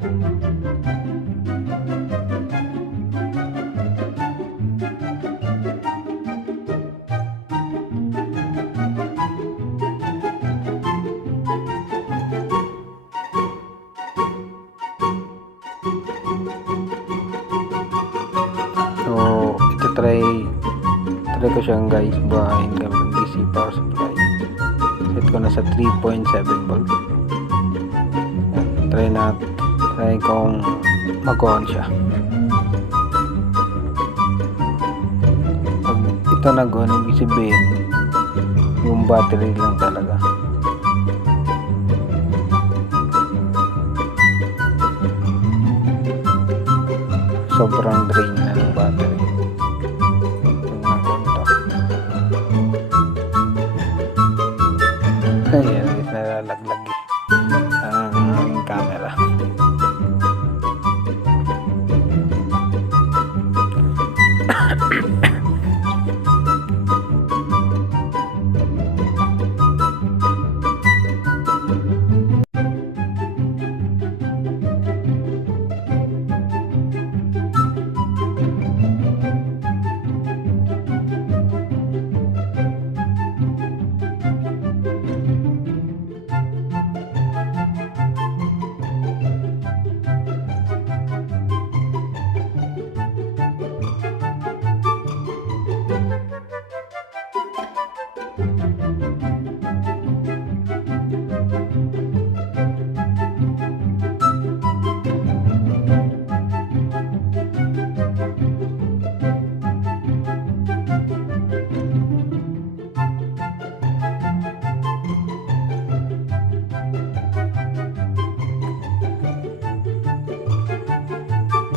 So ito try ko siyang guys, buhayin kami ng DC power supply. Set ko na sa 3.7 volt. Try kong mag-on siya. Pag ito nag-on, ibig sabihin yung battery lang talaga. Sobrang drain na ng battery. Ayan, nalalaglag ang aming camera.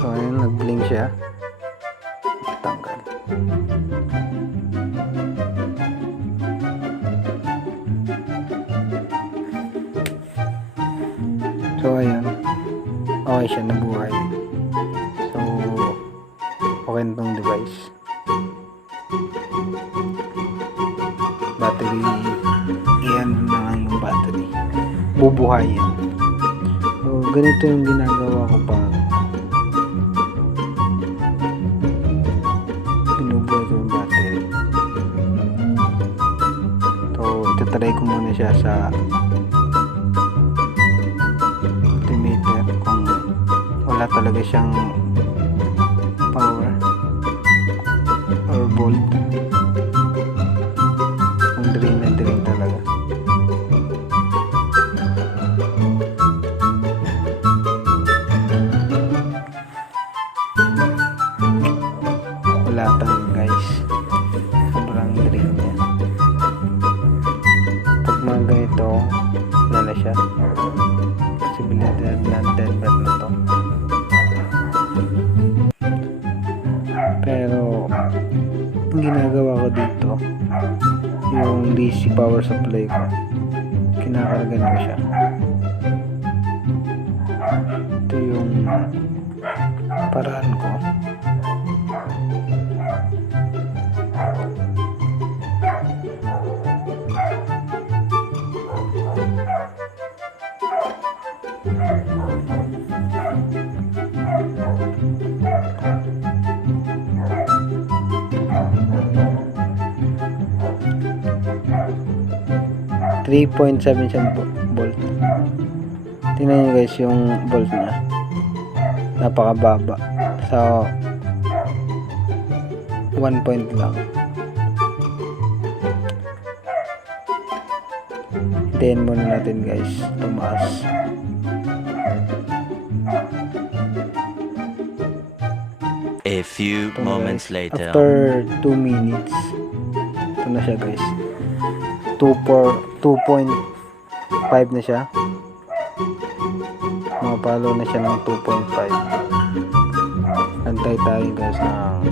So ayun, nag-blink siya. Tanggal. So ayan, okay siya, nabuhay. So okay na tong device. Battery, iyan na lang yung battery, bubuhayin. So ganito yung ginagawa ko pag binubuhay ko yung battery. So itatry ko muna siya sa multimeter kung wala talaga siyang power or volt, kung drain na drain talaga. Wala talaga guys, sobrang drain niya. Pag mga ganito na siya, posibilidad na dead bat na to. Pero ang ginagawa ko dito, yung DC power supply ko, kinakargan ko siya. Ito yung paraan ko. .77 volt. Tingnan nyo guys yung volt niya, napakababa. So 1 point lang. Hintayin muna natin guys tumaas. A few moments later. After 2 minutes, ito na siya guys. 2.5 na siya. Mapalo na siya ng 2.5. Antay tayo guys ng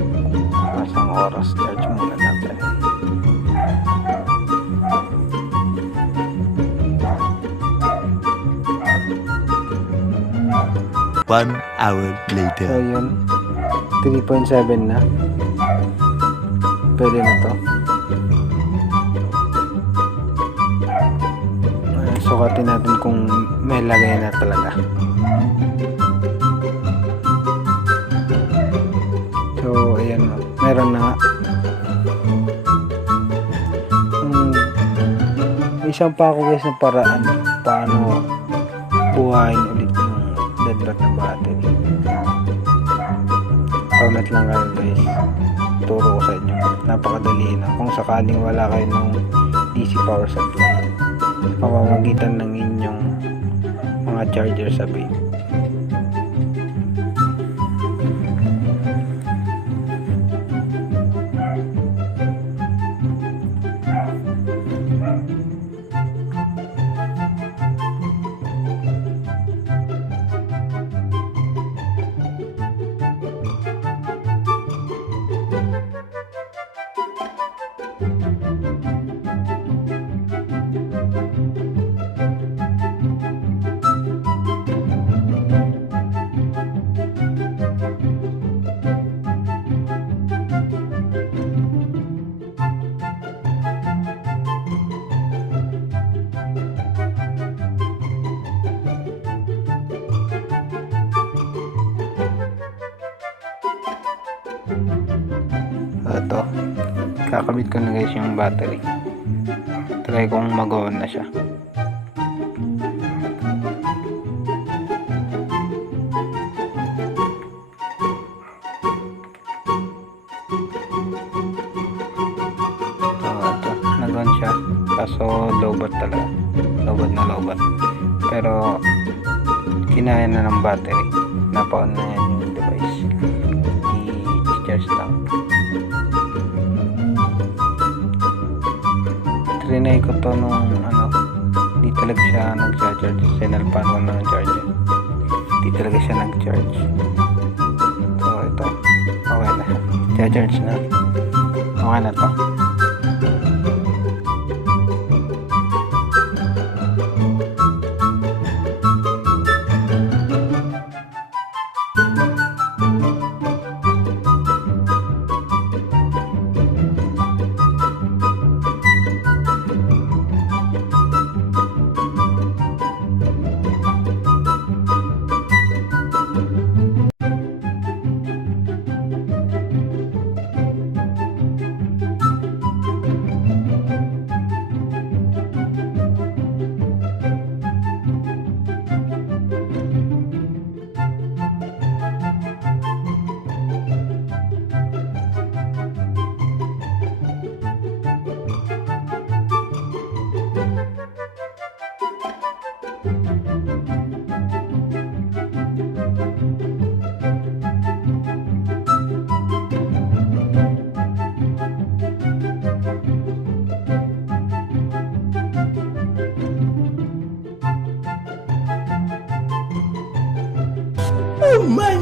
isang oras. Charge muna natin. One hour later. So yun, 3.7 na. Pwede na to. So sukatin natin kung may lagay na talaga. So ayan, meron na nga. Isang pa ako guys ng paraan paano buhayin ulit yung deadlock na battery. Comment lang kayo guys, turo ko sa inyo, napakadali na kung sakaling wala kayo ng DC power supply sa pamamagitan ng inyong mga charger sa vape. Ito, kakabit ko na guys yung battery. Try kong mag-on na siya. Ito, nag-on siya. Kaso lowbat talaga. Lowbat na lowbat. Pero kinaya na ng battery. Napa-on na yan yung device. I-charge lang. Trinay ko to nung di talaga siya nag-charge. Sinalpan ko ng charger, di talaga siya nag-charge. So ito, okay na, charge na, okay na to. Oh my